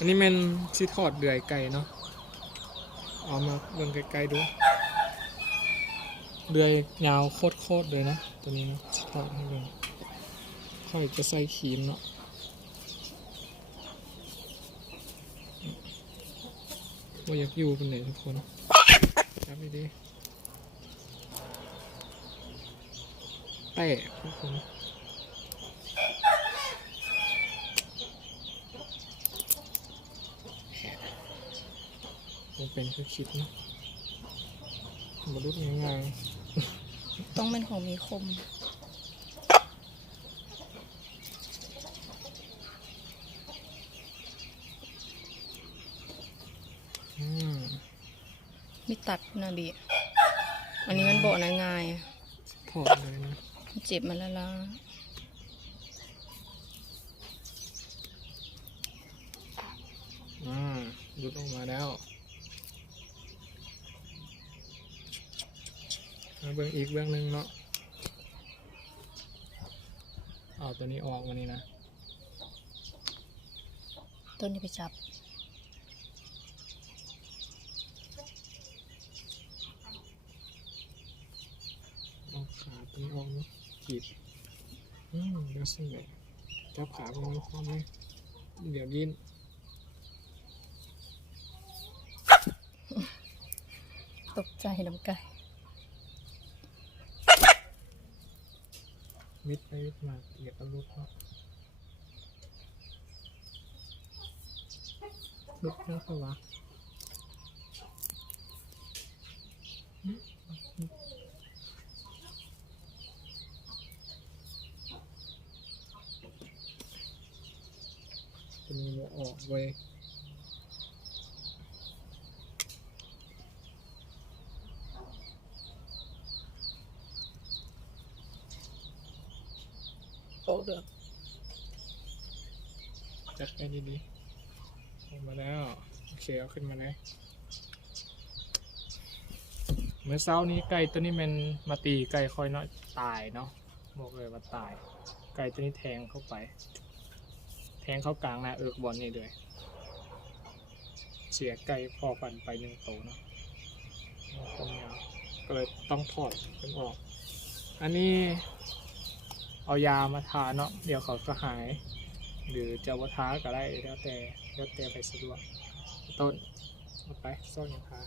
อันนี้แมันสิทอดเดือยไก่เนาะเอามาเบิ่งไกลๆดู เดือยยาวโคตรๆเลยนะ ตัวนี้นะทอดให้เบิ่งค่อยจะใส่ครีมเนาะว่าอยากอยู่เป็นไหนทุกคนจับดีๆแตะทุกคน มันเป็นคือคิดเนาะบรรลุง่ายต้องเป็นของมีคม ๆอืมมีตัดนะบีอันนี้มันโบนะง่ายถอดเลยนะมันเจ็บมันละละอ่าหลุดออกมาแล้วมา เบื้องอีกเบื้องหนึ่งเนาะเอาตัวนี้ออกมานี่นะต้นนี้ไปจับเอาขาตัวนี้ออกนะกีบอืมเดี๋ยวสิเลยจับขาตรงนี้ความไหมเดี๋ยวดิ้นตกใจน้ำไก่ มิดไปมิดมาเกียดเอาลุดเนาะลุดแล้วก็วะจะมีหัวออกไว้ ยโอ้เดือกจัดให้ดีๆมาแล้ว โอเค เอาขึ้นมาเลยเมื่อเช้านี้ไก่ตัวนี้มันมาตีไก่คอยน้อยตายเนาะบอกเลยว่าตาย ไก่ตัวนี้แทงเข้าไป แทงเข้ากลางน้าเอิกบอลนี่เลยเสียไก่พอฟันไปหนึ่งโตวเนาะตรงนี้ก็เลยต้องถอดมันออก อันนี้ เอายามาทาเนาะเดี๋ยวเขาก็หาย หรือจะวัท้าก็ได้แล้วแต่แล้วแต่ไปสะดวกต้นไปซ่อนยาทา